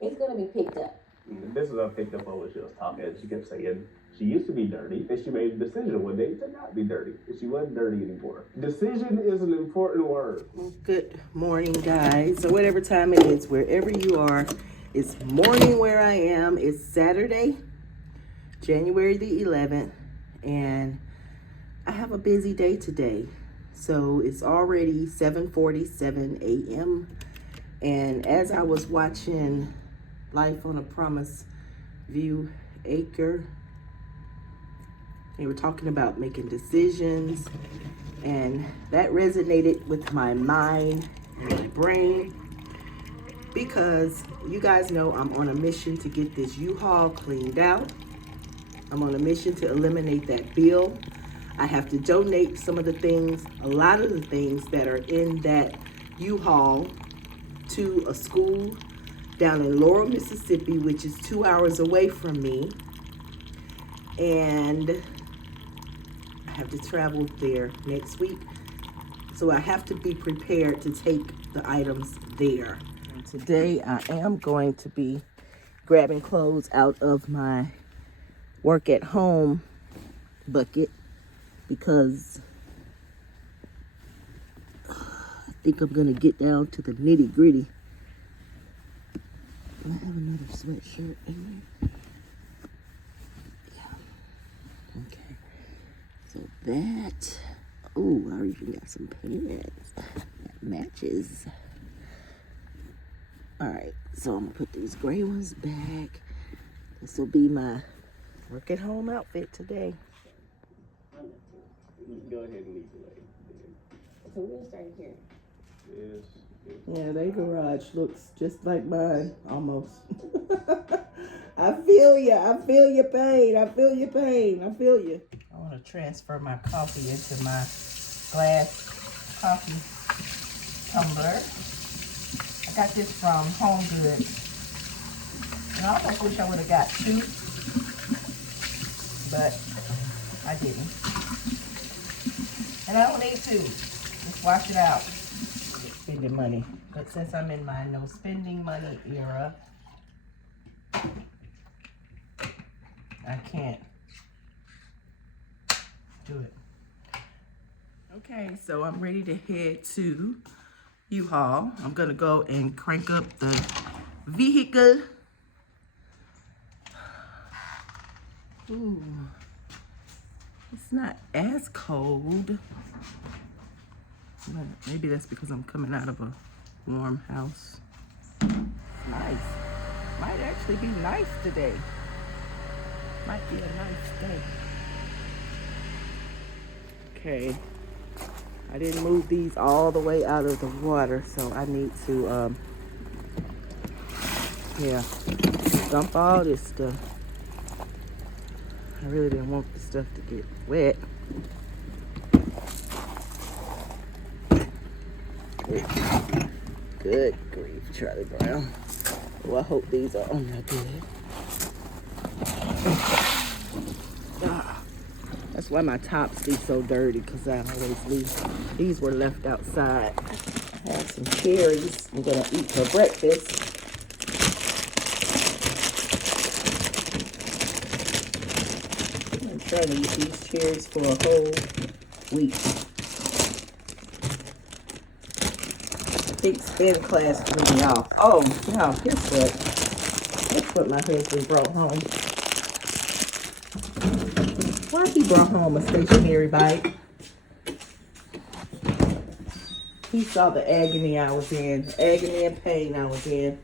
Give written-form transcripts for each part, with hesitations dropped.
It's gonna be picked up. This is what I picked up on when she was talking. She kept saying she used to be dirty, and she made a decision one day to not be dirty, and she wasn't dirty anymore. Decision is an important word. Good morning, guys. So whatever time it is, wherever you are, it's morning where I am. It's Saturday, January the 11th, and I have a busy day today. So it's already 7:47 a.m. And as I was watching Life on a Promise View Acre, they were talking about making decisions, and that resonated with my mind and my brain, because you guys know I'm on a mission to get this U-Haul cleaned out. I'm on a mission to eliminate that bill. I have to donate some of the things, a lot of the things that are in that U-Haul, to a school down in Laurel, Mississippi, which is 2 hours away from me. And I have to travel there next week. So I have to be prepared to take the items there. And today I am going to be grabbing clothes out of my work at home bucket, because I think I'm gonna get down to the nitty gritty. I have another sweatshirt in there. Yeah. Okay. So that. Oh, I even got some pants that matches. All right. So I'm gonna put these gray ones back. This will be my work at home outfit today. Go ahead and lead the way. So we're gonna start here. Yes. Yeah, their garage looks just like mine, almost. I feel you. I feel your pain. I feel your pain. I feel you. I want to transfer my coffee into my glass coffee tumbler. I got this from Home Goods. And I almost wish I would have got two, but I didn't. And I don't need to. Just wash it out. Spending money. But since I'm in my no spending money era, I can't do it. Okay, so I'm ready to head to U-Haul. I'm gonna go and crank up the vehicle. Ooh, it's not as cold. Maybe that's because I'm coming out of a warm house. Nice. Might actually be nice today. Might be a nice day. Okay. I didn't move these all the way out of the water, so I need to, dump all this stuff. I really didn't want the stuff to get wet. Good grief, Charlie Brown. Well, I hope these are on there good. That's why my tops be so dirty, because I always leave. These were left outside. I have some cherries I'm going to eat for breakfast. I'm trying to eat these cherries for a whole week. Spin class threw me off. Oh, now guess what? That's what my husband brought home. Why he brought home a stationary bike? He saw the agony I was in, agony and pain I was in,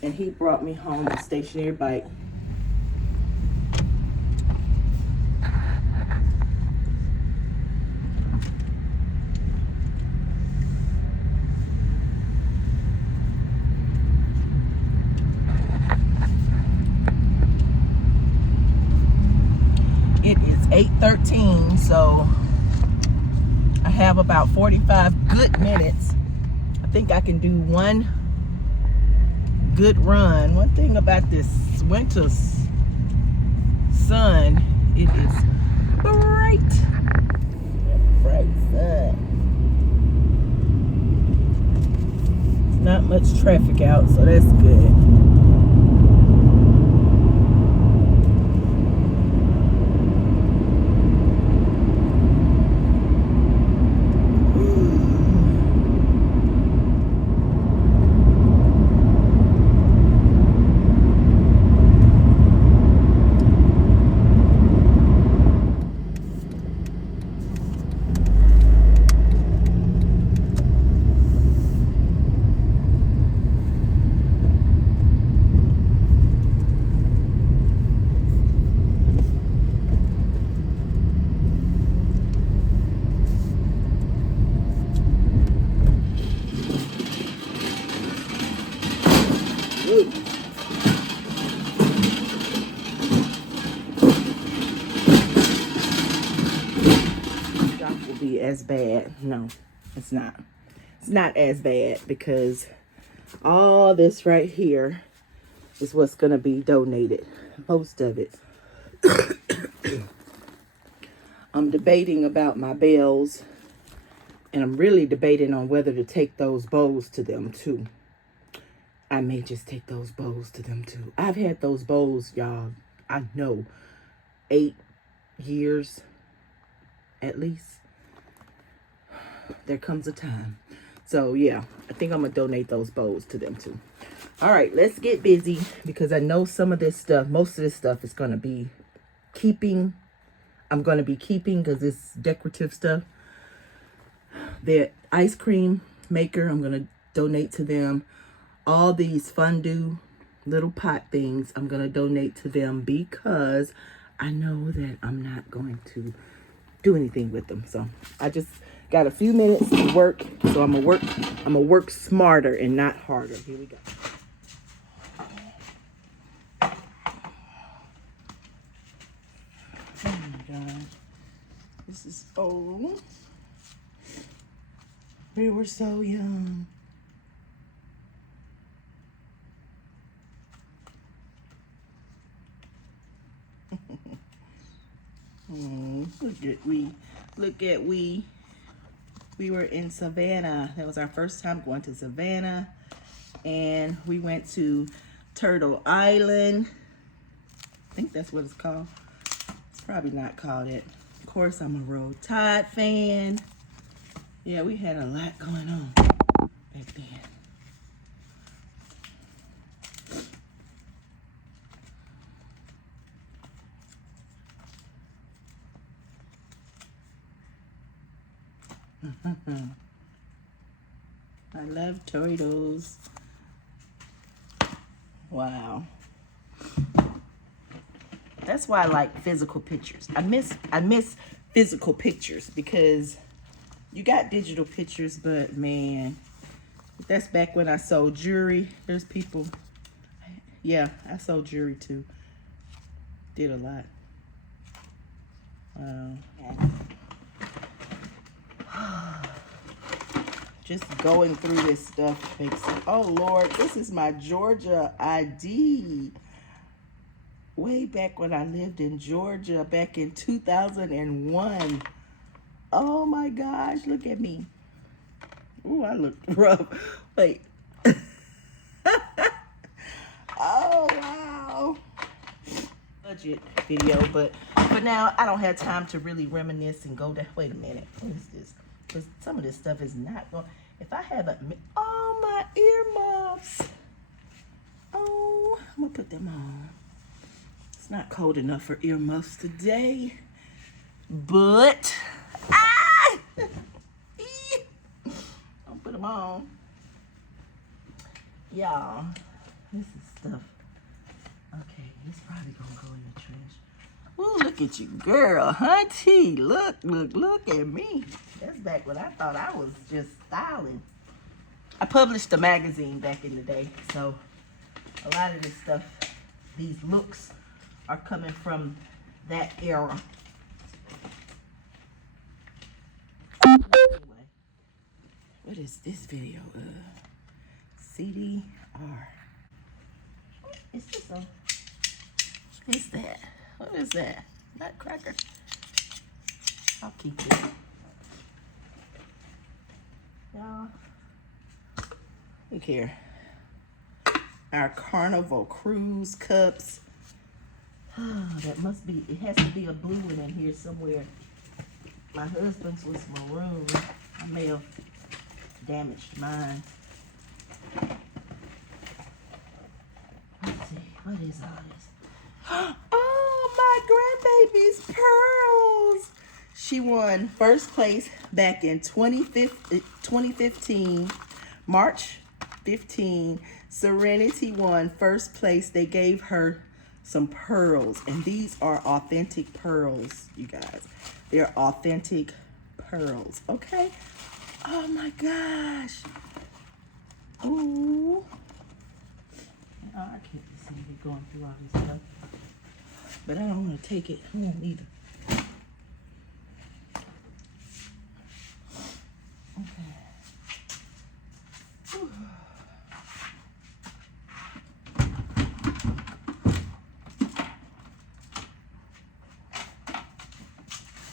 and he brought me home a stationary bike. It is 8:13, so I have about 45 good minutes. I think I can do one good run. One thing about this winter sun, it is bright. Bright sun. Not much traffic out, so that's good. Shock will be as bad. No, it's not. It's not as bad because all this right here is what's going to be donated. Most of it. I'm debating about my bells, and I'm really debating on whether to take those bowls to them too. I may just take those bowls to them too. I've had those bowls, y'all, I know, 8 years at least. There comes a time. So yeah, I think I'm gonna donate those bowls to them too. All right, let's get busy because I know some of this stuff, most of this stuff is gonna be keeping. I'm gonna be keeping because it's decorative stuff. The ice cream maker, I'm gonna donate to them. All these fondue little pot things, I'm gonna donate to them because I know that I'm not going to do anything with them. So I just got a few minutes to work, so I'm gonna work smarter and not harder. Here we go. Oh my God, this is old. We were so young. Oh, look at we were in Savannah. That was our first time going to Savannah, and we went to Turtle Island. I think that's what it's called. It's probably not called it. Of course, I'm a Roll Tide fan. Yeah, we had a lot going on back then. I love turtles. Wow. That's why I like physical pictures. I miss physical pictures because you got digital pictures, but man, that's back when I sold jewelry. There's people. Yeah, I sold jewelry too. Did a lot. Wow. Just going through this stuff makes it, oh Lord, this is my Georgia ID. Way back when I lived in Georgia, back in 2001. Oh my gosh, look at me. Ooh, I look rough. Wait. Oh, wow. Budget video, but for now, I don't have time to really reminisce and go down. Wait a minute, what is this? Because some of this stuff is not going. If I have a, oh, my earmuffs. Oh, I'm going to put them on. It's not cold enough for earmuffs today. But, don't put them on. Y'all, this is stuff. Okay, it's probably going to go in the trash. Ooh, look at you, girl, hunty. Look at me. That's back when I thought I was just styling. I published a magazine back in the day, so a lot of this stuff, these looks, are coming from that era. Anyway, what is this video of? CDR. Is this a, what is that? What is that? Nutcracker? I'll keep it. Y'all, Look here. Our Carnival Cruise cups. Oh, that must be, it has to be a blue one in here somewhere. My husband's was maroon. I may have damaged mine. Let's see, what is all this? Oh, my grandbaby's pearls. She won first place back in 2015, March 15. Serenity won first place. They gave her some pearls, and these are authentic pearls, you guys. They're authentic pearls, okay? Oh my gosh. Ooh. Oh, I can't see it going through all this stuff. But I don't want to take it home either. Okay. Whew.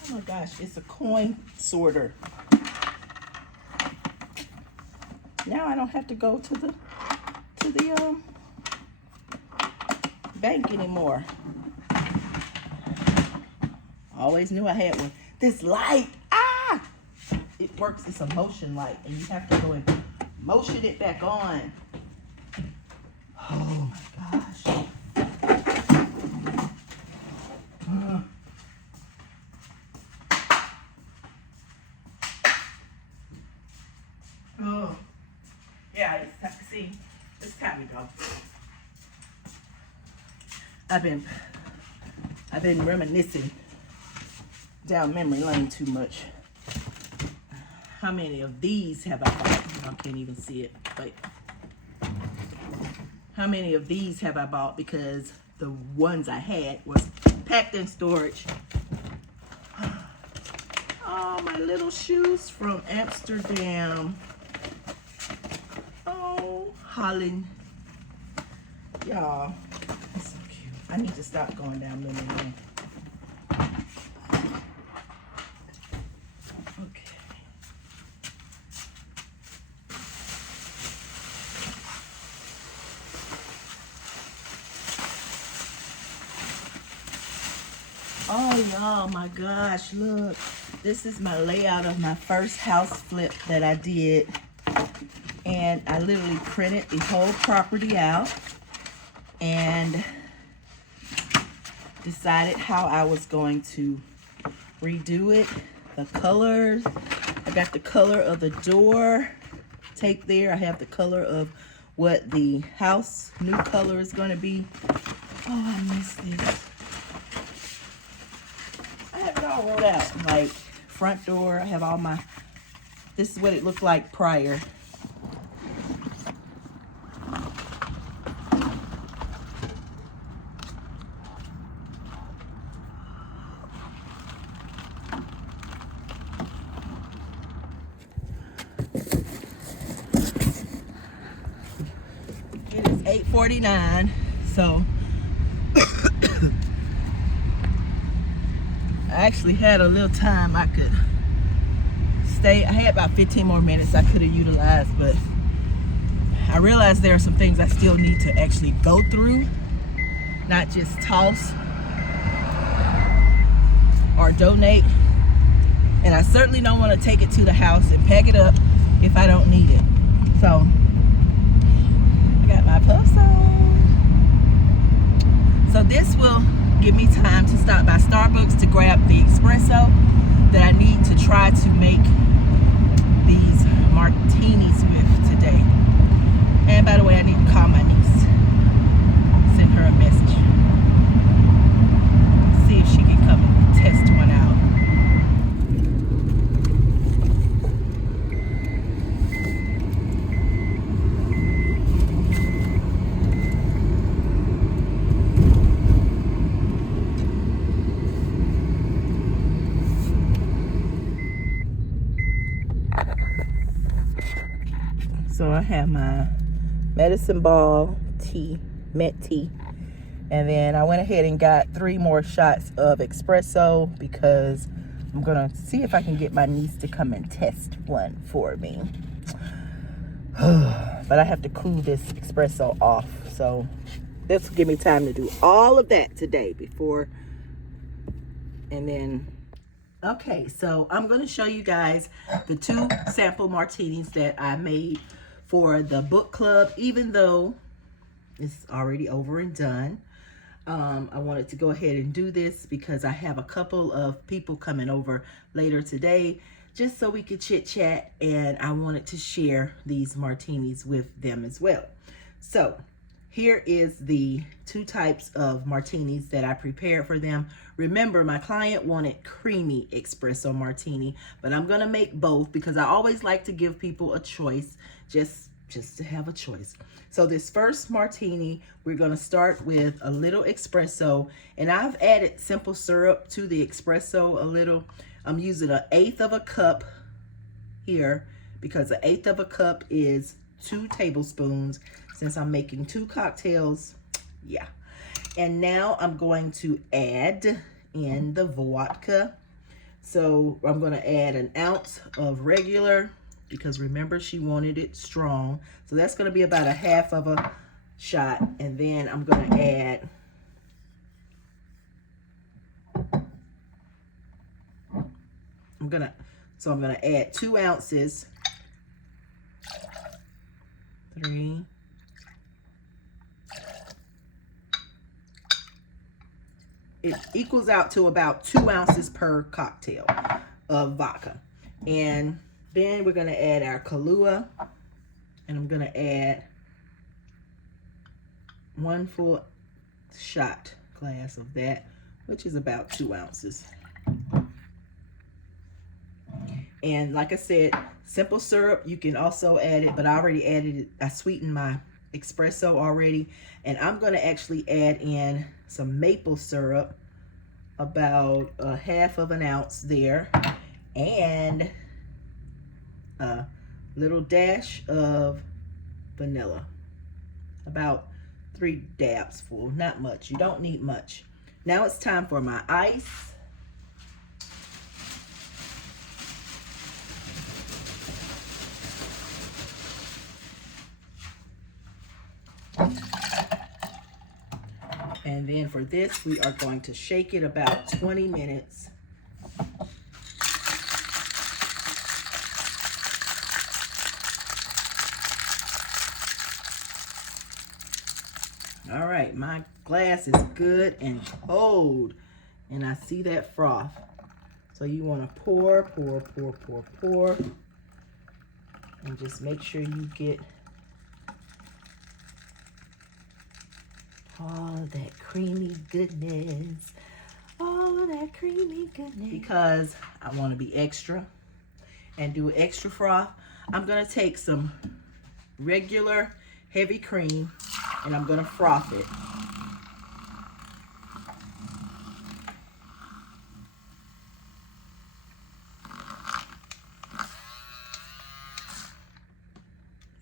Oh my gosh, it's a coin sorter. Now I don't have to go to the bank anymore. Always knew I had one. This light, it works. It's a motion light, and you have to go and motion it back on. Oh my gosh. Oh, yeah, see, it's time to go. I've been reminiscing down memory lane too much. How many of these have I bought? I can't even see it. Wait. How many of these have I bought? Because the ones I had was packed in storage. Oh, my little shoes from Amsterdam. Oh, Holland. Y'all, that's so cute. I need to stop going down memory lane. Okay. Oh, y'all, my gosh, look. This is my layout of my first house flip that I did. And I literally printed the whole property out and decided how I was going to redo it. The colors, I got the color of the door tape there. I have the color of what the house new color is going to be. Oh, I miss this. I have it all rolled out, like front door. I have all my, this is what it looked like prior. It is 8:49, so I actually had a little time I could stay. I had about 15 more minutes I could have utilized, but I realized there are some things I still need to actually go through, not just toss or donate. And I certainly don't want to take it to the house and pack it up if I don't need it. So I got my puffs on. So this will give me time to stop by Starbucks to grab the espresso that I need to try to make these martinis with today. And by the way, I need to call my niece, send her a message, see if she can come and test one out. So I have my medicine ball tea, met tea. And then I went ahead and got 3 more shots of espresso because I'm gonna see if I can get my niece to come and test one for me. But I have to cool this espresso off. So this will give me time to do all of that today before, and then, okay, so I'm going to show you guys the 2 sample martinis that I made for the book club, even though it's already over and done. I wanted to go ahead and do this because I have a couple of people coming over later today, just so we could chit chat, and I wanted to share these martinis with them as well. So here is the 2 types of martinis that I prepared for them. Remember, my client wanted creamy espresso martini, but I'm gonna make both because I always like to give people a choice, just to have a choice. So this first martini, we're gonna start with a little espresso, and I've added simple syrup to the espresso a little. I'm using 1/8 of a cup here because 1/8 of a cup is 2 tablespoons since I'm making 2 cocktails. Yeah. And now I'm going to add in the vodka. So I'm going to add 1 ounce of regular because remember she wanted it strong. So that's going to be about 1/2 of a shot. And then I'm going to add I'm going to add 2 ounces. 3. It equals out to about 2 ounces per cocktail of vodka. And then we're going to add our Kahlua, and I'm going to add 1 full shot glass of that, which is about 2 ounces. And like I said, simple syrup, you can also add it, but I already added it. I sweetened my espresso already, and I'm going to actually add in some maple syrup, about 1/2 of an ounce there, and a little dash of vanilla, about 3 dabs full, not much. You don't need much. Now it's time for my ice. And then for this, we are going to shake it about 20 minutes. All right, my glass is good and cold, and I see that froth. So you want to pour, and just make sure you get all of that creamy goodness, all of that creamy goodness. Because I want to be extra and do extra froth, I'm going to take some regular heavy cream and I'm going to froth it.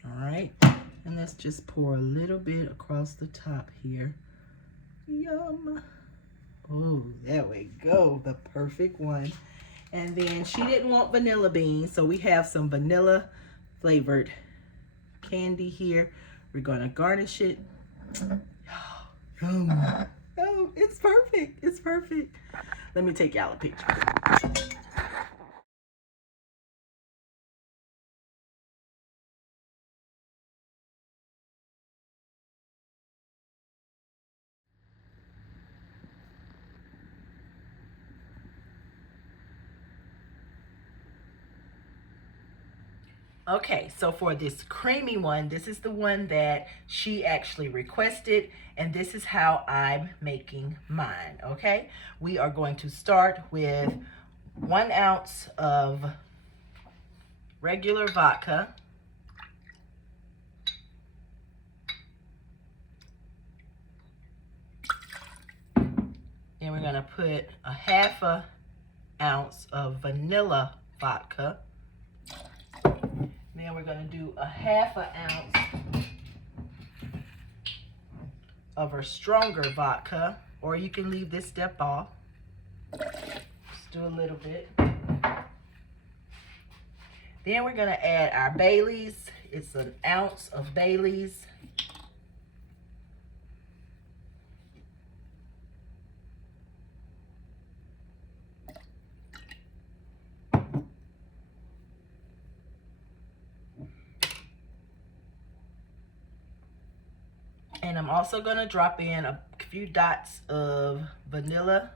All right. And let's just pour a little bit across the top here. Yum. Oh, there we go. The perfect one. And then she didn't want vanilla beans, so we have some vanilla flavored candy here. We're going to garnish it. Oh, it's perfect. It's perfect. Let me take y'all a picture. Okay, so for this creamy one, this is the one that she actually requested, and this is how I'm making mine, okay? We are going to start with 1 ounce of regular vodka. Then we're gonna put 1/2 ounce of vanilla vodka. Then we're going to do 1/2 ounce of our stronger vodka, or you can leave this step off. Just do a little bit. Then we're going to add our Baileys. It's an ounce of Bailey's. And I'm also gonna drop in a few dots of vanilla.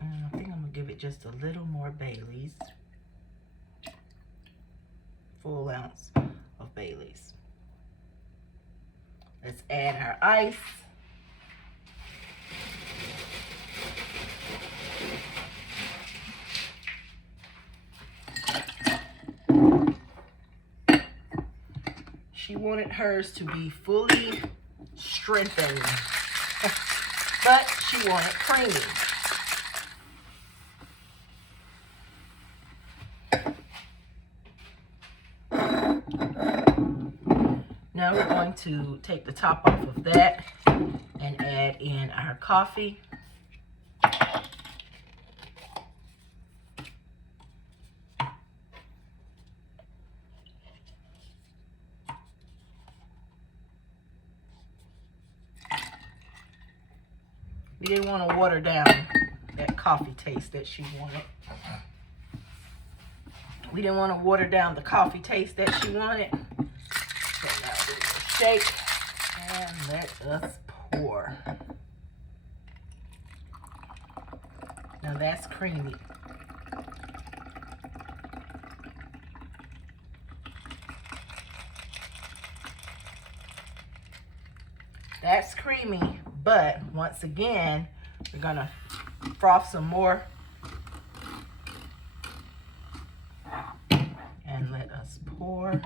And I think I'm gonna give it just a little more Bailey's. Full ounce of Bailey's. Let's add our ice. She wanted hers to be fully strengthened, but she wanted creamy. Now we're going to take the top off of that and add in our coffee. We didn't want to water down that coffee taste that she wanted. We didn't want to water down the coffee taste that she wanted. So now we will shake and let us pour. Now that's creamy. That's creamy, but once again, we're gonna froth some more and let us pour.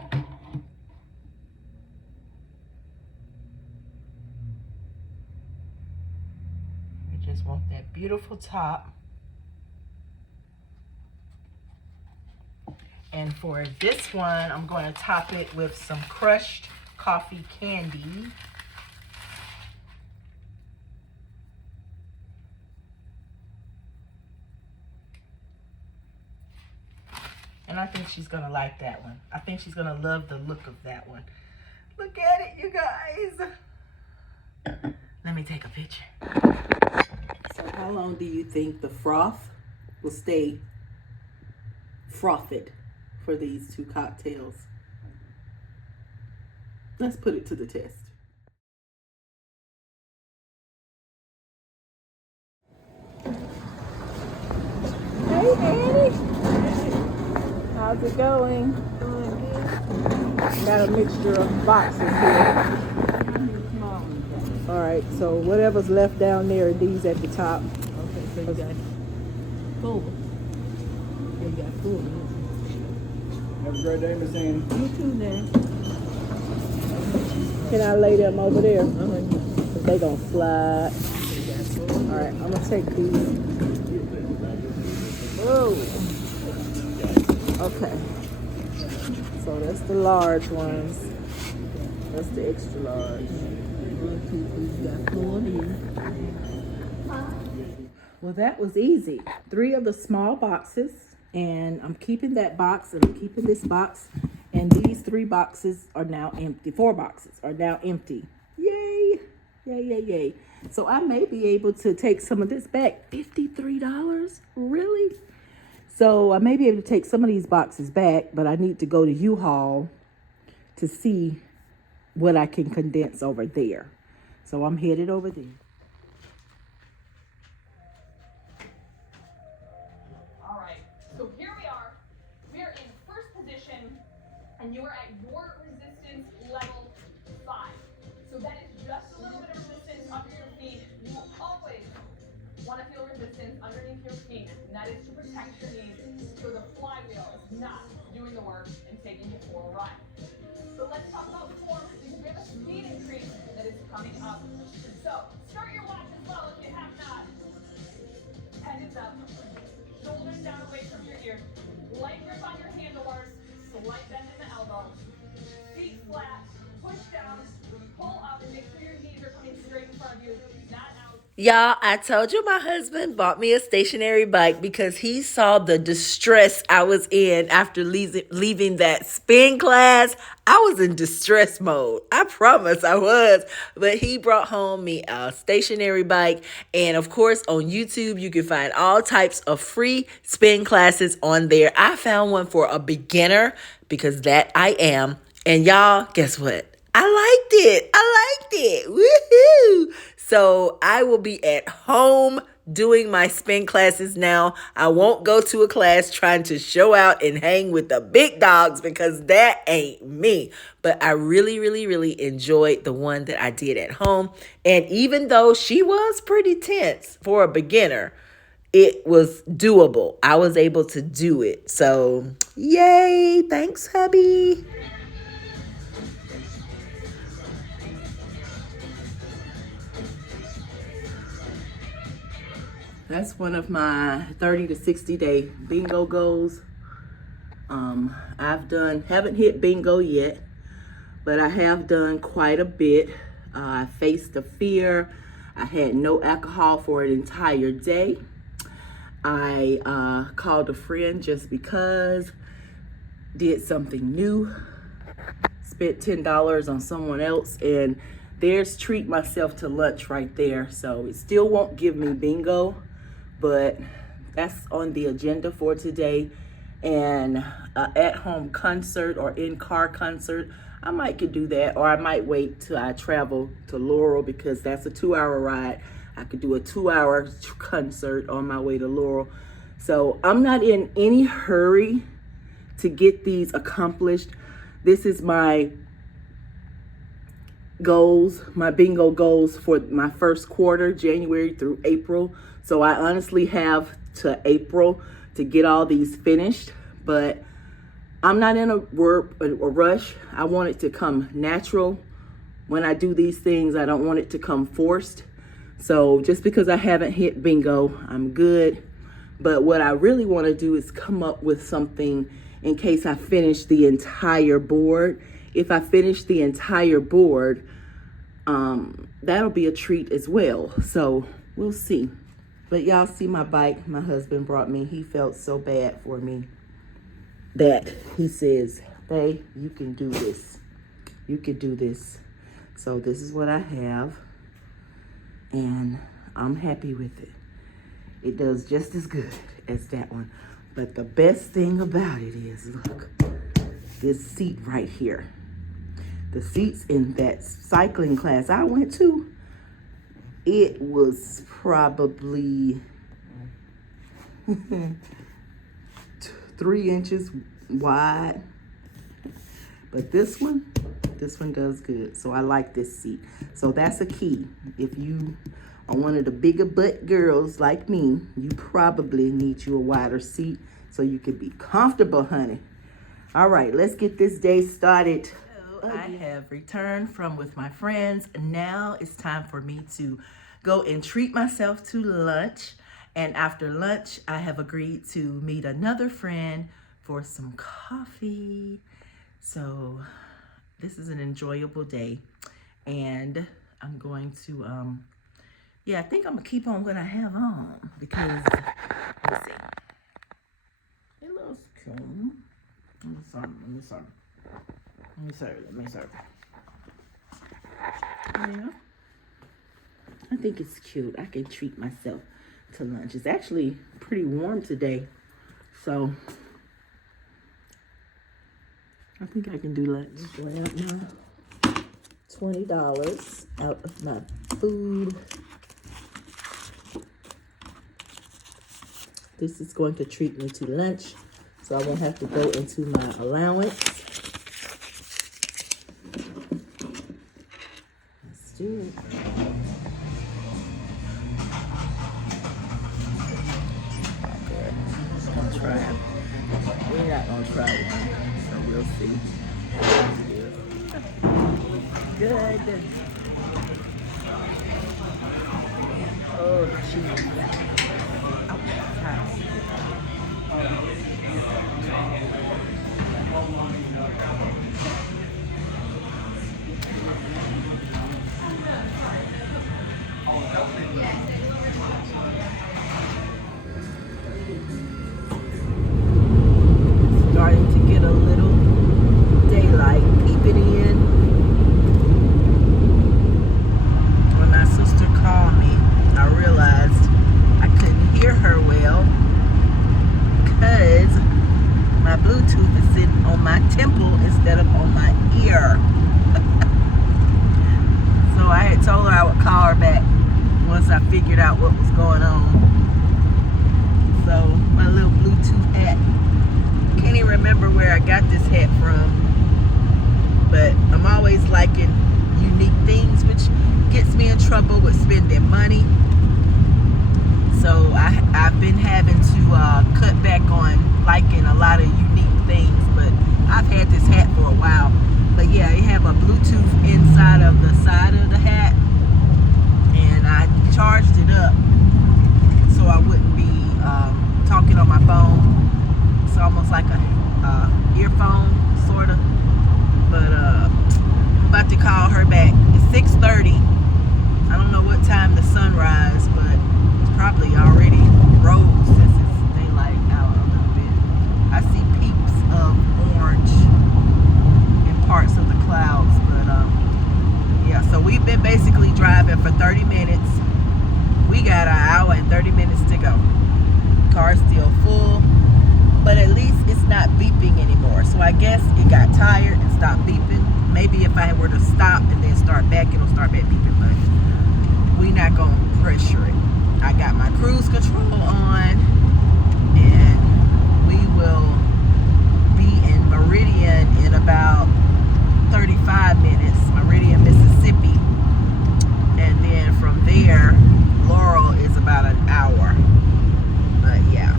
We just want that beautiful top. And for this one, I'm going to top it with some crushed coffee candy. And I think she's gonna like that one. I think she's gonna love the look of that one. Look at it, you guys. Let me take a picture. So how long do you think the froth will stay frothed for these two cocktails? Let's put it to the test. Hey, Annie. How's it going? Got a mixture of boxes here. All right, so whatever's left down there, these at the top. Okay, so you got full. You got full. Have a great day, Miss Annie. You too, now. Can I lay them over there? Cause they gonna slide. All right, I'm gonna take these. Whoa. Okay. So that's the large ones. That's the extra large. Well, that was easy. 3 of the small boxes, and I'm keeping that box, and I'm keeping this box, and these 3 boxes are now empty. 4 boxes are now empty. Yay! Yay, yay, yay. So I may be able to take some of this back. $53? Really? So I may be able to take some of these boxes back, but I need to go to U-Haul to see what I can condense over there. So I'm headed over there. All right, so here we are. We are in first position, and you are at your resistance level 5. So that is just a little bit of resistance under your feet. You always want to feel resistance underneath your feet, and that is to protect your knees so the flywheel is not doing the work and taking you for a ride. So let's talk about form, because we have a speed increase that is coming up. So start your watch as well if you have not. Head is up, shoulders down away from your ears, light grip on your handlebars, slight bend in the elbow, feet flat, push down, pull up, and make sure your knees are coming straight in front of you, not out. Y'all, I told you my husband bought me a stationary bike because he saw the distress I was in after leaving that spin class. I was in distress mode. I promise I was. But he brought home me a stationary bike. And of course, on YouTube, you can find all types of free spin classes on there. I found one for a beginner because that I am. And y'all, guess what? I liked it. I liked it. Woohoo! So I will be at home doing my spin classes now. I won't go to a class trying to show out and hang with the big dogs because that ain't me. But I really, really, really enjoyed the one that I did at home. And even though she was pretty tense for a beginner, it was doable. I was able to do it. So yay. Thanks, hubby. That's one of my 30 to 60 day bingo goals. Haven't hit bingo yet, but I have done quite a bit. I faced the fear. I had no alcohol for an entire day. I called a friend just because, did something new, spent $10 on someone else, and there's treat myself to lunch right there. So it still won't give me bingo, but that's on the agenda for today. And at-home concert or in-car concert, I might could do that, or I might wait till I travel to Laurel because that's a 2-hour ride. I could do a 2-hour concert on my way to Laurel. So I'm not in any hurry to get these accomplished. This is my goals, my bingo goals for my first quarter, January through April. So I honestly have to April to get all these finished, but I'm not in a rush. I want it to come natural. When I do these things, I don't want it to come forced. So just because I haven't hit bingo, I'm good. But what I really want to do is come up with something in case I finish the entire board. If I finish the entire board, that'll be a treat as well. So we'll see. But y'all see my bike my husband brought me. He felt so bad for me that he says, "Hey, you can do this. You can do this." So this is what I have, and I'm happy with it. It does just as good as that one. But the best thing about it is, look, this seat right here. The seats in that cycling class I went to, it was probably 3 inches wide. But this one does good. So I like this seat. So that's a key. If you are one of the bigger butt girls like me, you probably need you a wider seat so you can be comfortable, honey. All right, let's get this day started. I have returned from with my friends. Now it's time for me to go and treat myself to lunch. And after lunch, I have agreed to meet another friend for some coffee. So this is an enjoyable day. And I'm going to, I think I'm gonna keep on what I have on because, let's see. It looks cool. Let me serve. Yeah. I think it's cute. I can treat myself to lunch. It's actually pretty warm today. So I think I can do lunch. Grab my $20 out of my food. This is going to treat me to lunch, so I won't have to go into my allowance. Let's do it. We're not gonna try one, so we'll see. Good. Oh, the cheese. Oh, hot. on my temple instead of on my ear. So I had told her I would call her back once I figured out what was going on. So my little Bluetooth hat. Can't even remember where I got this hat from. But I'm always liking unique things, which gets me in trouble with spending money. So I've been having to cut back on liking a lot of unique things, but I've had this hat for a while. But yeah, you have a Bluetooth inside of the side of the hat, and I charged it up so I wouldn't be talking on my phone. It's almost like a earphone, sort of. But I'm about to call her back. It's 6:30. I don't know what time the sunrise, but it's probably already rose since it's daylight out a little bit. I see peeps of orange in parts of the clouds, but yeah. So we've been basically driving for 30 minutes. We got an hour and 30 minutes to go. Car's still full, but at least it's not beeping anymore. So I guess it got tired and stopped beeping. Maybe if I were to stop and then start back, it'll start back beeping, but we're not gonna pressure it. I got my cruise control on, and we will be in Meridian in about 35 minutes, Meridian, Mississippi. And then from there, Laurel is about an hour. But yeah.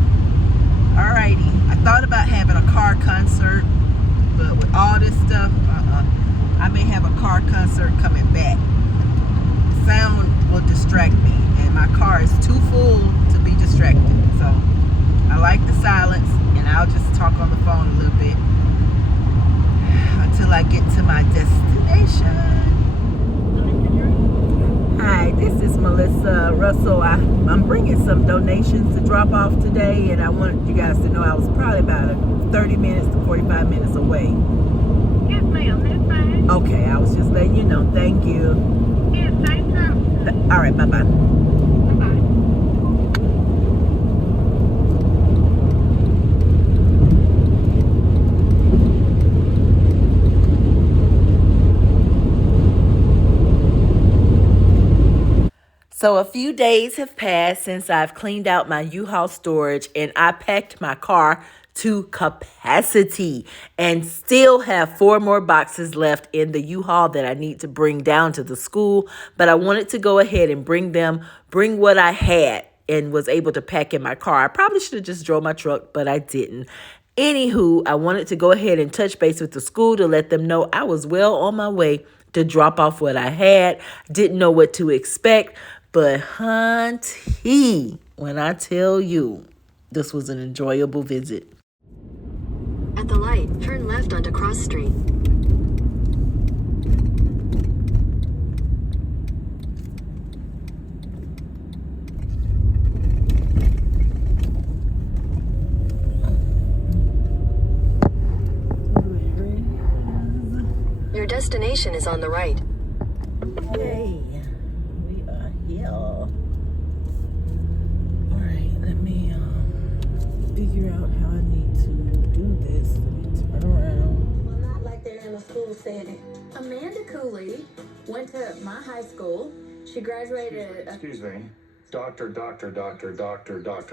Alrighty. I thought about having a car concert, but with all this stuff, I may have a car concert coming back. Sound will distract me, and my car is too full to be distracted. So I like the silence, and I'll just talk on the phone a little bit until I get to my destination. Hi, this is Melissa Russell. I'm bringing some donations to drop off today, and I wanted you guys to know I was probably about 30 minutes to 45 minutes away. Yes, ma'am, that's fine. Okay, I was just letting you know. Thank you. Yes, thank you. All right, bye-bye. Bye-bye. So a few days have passed since I've cleaned out my U-Haul storage, and I packed my car to capacity and still have 4 more boxes left in the U-Haul that I need to bring down to the school. But I wanted to go ahead and bring what I had and was able to pack in my car. I probably should have just drove my truck, but I didn't. Anywho, I wanted to go ahead and touch base with the school to let them know I was well on my way to drop off what I had. Didn't know what to expect. But hunty, when I tell you, this was an enjoyable visit. At the light, turn left onto Cross Street. Your destination is on the right. Yay. Yeah. All right, let me figure out how I need to do this. Let me turn around. Well, not like they're in a school setting. Amanda Cooley went to my high school. She graduated. Excuse me. Dr.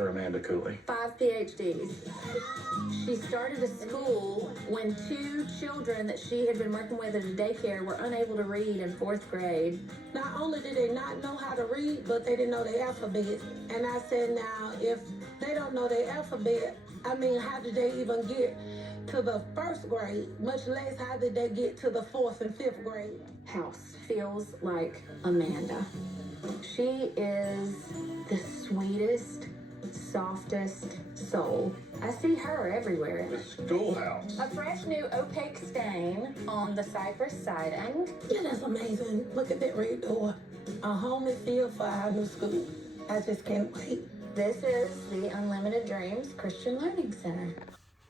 Amanda Cooley. 5 PhDs. She started a school when 2 children that she had been working with at a daycare were unable to read in 4th grade. Not only did they not know how to read, but they didn't know their alphabet. And I said, now, if they don't know their alphabet, I mean, how did they even get to the 1st grade? Much less, how did they get to the 4th and 5th grade? House feels like Amanda. She is the sweetest, softest soul. I see her everywhere. The schoolhouse. A fresh new opaque stain on the cypress siding. Yeah, that's amazing. Look at that red door. A home is filled for our new school. I just can't wait. This is the Unlimited Dreams Christian Learning Center.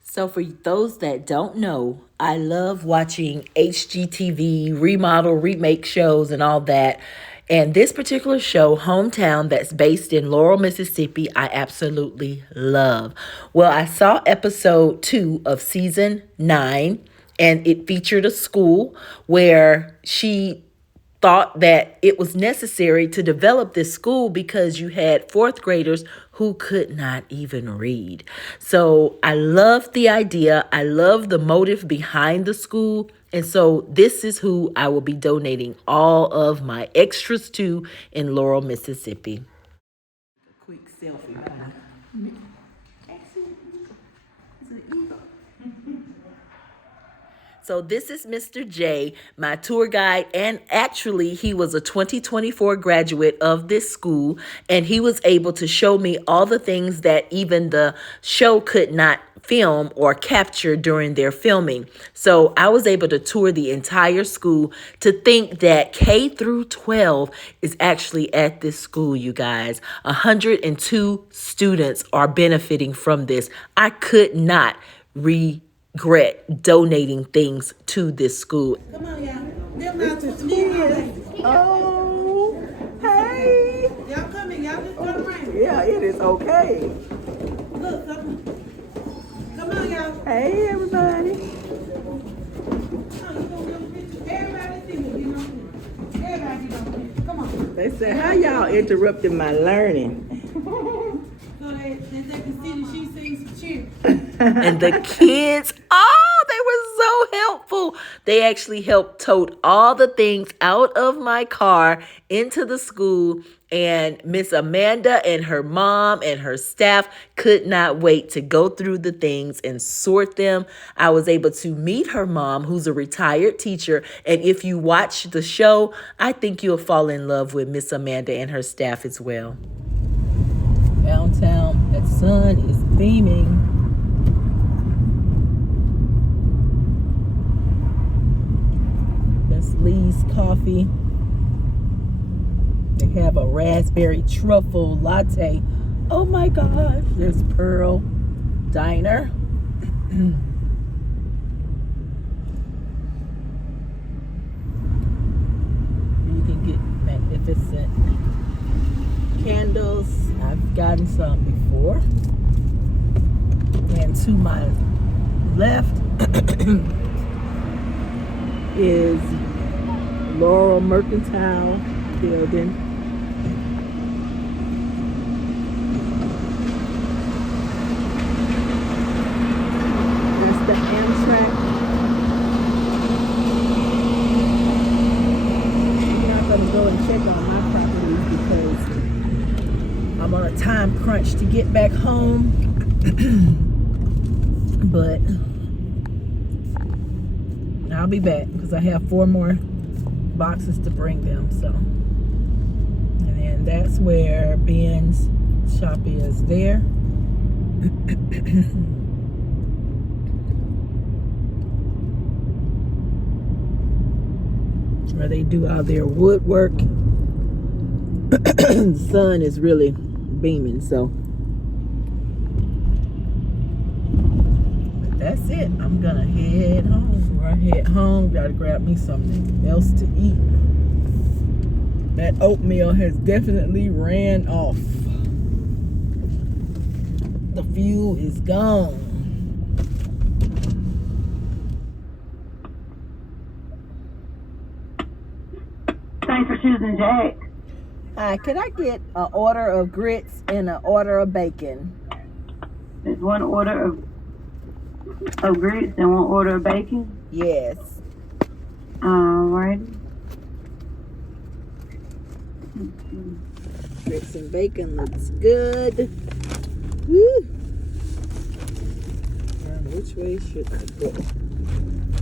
So for those that don't know, I love watching HGTV, remodel, remake shows and all that. And this particular show, Hometown, that's based in Laurel, Mississippi, I absolutely love. Well, I saw episode 2 of season 9, and it featured a school where she thought that it was necessary to develop this school because you had 4th graders who could not even read. So I love the idea. I love the motive behind the school. And so this is who I will be donating all of my extras to in Laurel, Mississippi. Quick selfie. So this is Mr. J, my tour guide, and actually he was a 2024 graduate of this school, and he was able to show me all the things that even the show could not film or capture during their filming. So I was able to tour the entire school. To think that K through 12 is actually at this school, you guys. 102 students are benefiting from this. I could not regret donating things to this school. Come on, y'all. Oh, hey. Y'all coming, y'all just turn around. Yeah, it is okay. Look, come on, y'all. Hey, everybody. Everybody see me, you know. Everybody get on here. Come on. They said, how y'all interrupted my learning? So they can see that she sings some cheer. And the kids, oh, they were so helpful. They actually helped tote all the things out of my car into the school. And Miss Amanda and her mom and her staff could not wait to go through the things and sort them. I was able to meet her mom, who's a retired teacher. And if you watch the show, I think you'll fall in love with Miss Amanda and her staff as well. Downtown, that sun is beaming. That's Lee's Coffee. They have a raspberry truffle latte. Oh my gosh, there's Pearl Diner. You can get magnificent candles. I've gotten some before. And to my left is Laurel Mercantile Building. There's the Amtrak. I'm not going to go and check on my properties because I'm on a time crunch to get back home. But I'll be back because I have 4 more boxes to bring them. So, and then that's where Ben's shop is there. Where they do all their woodwork. The sun is really beaming, so but that's it. I'm gonna head home. Before I head home, gotta grab me something else to eat. That oatmeal has definitely ran off. The fuel is gone. Thanks for choosing Jack. Hi, could I get an order of grits and an order of bacon? There's one order of grits and one order of bacon. Yes. Alright. Grits and bacon looks good. Woo. Which way should I go?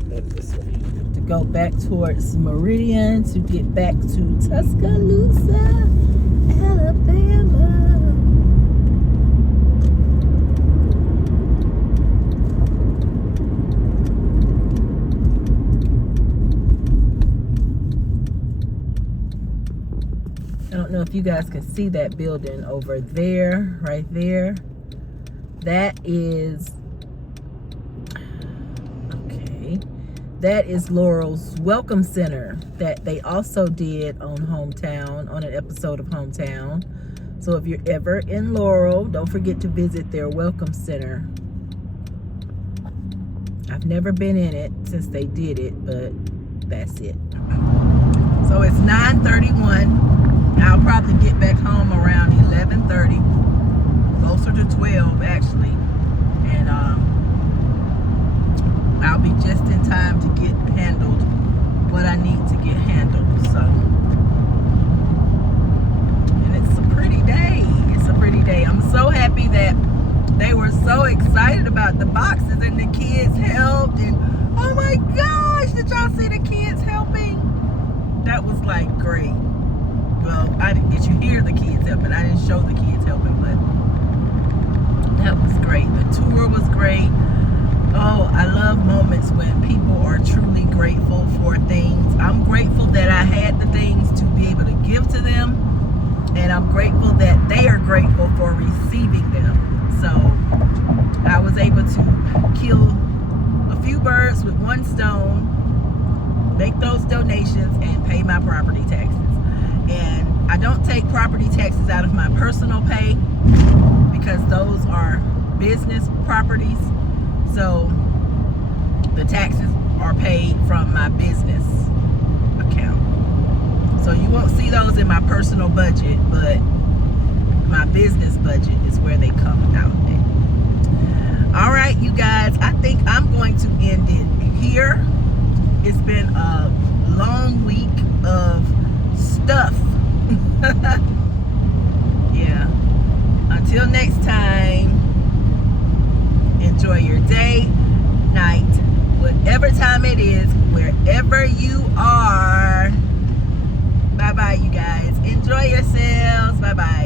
Back this way. To go back towards Meridian to get back to Tuscaloosa, Alabama. I don't know if you guys can see that building over there, right there. That is, okay, That is Laurel's Welcome Center that they also did on Hometown, on an episode of Hometown. So if you're ever in Laurel, don't forget to visit their Welcome Center. I've never been in it since they did it, but that's it. So it's 9:31. I'll probably get back home around 11:30, closer to 12 actually, and I'll be just in time to get handled what I need to get handled. So, and it's a pretty day. It's a pretty day. I'm so happy that they were so excited about the boxes and the kids helped. And oh my gosh, did y'all see the kids helping? That was like great. Well, did you hear the kids helping? I didn't show the kids helping, but that was great. The tour was great. Oh, I love moments when people are truly grateful for things. I'm grateful that I had the things to be able to give to them, and I'm grateful that they are grateful for receiving them. So I was able to kill a few birds with one stone, make those donations, and pay my property taxes. And I don't take property taxes out of my personal pay because those are business properties. So the taxes are paid from my business account. So you won't see those in my personal budget, but my business budget is where they come out at. All right, you guys, I think I'm going to end it here. It's been a long week of stuff. Yeah. Until next time, enjoy your day, night, whatever time it is, wherever you are. Bye-bye, you guys. Enjoy yourselves. Bye-bye.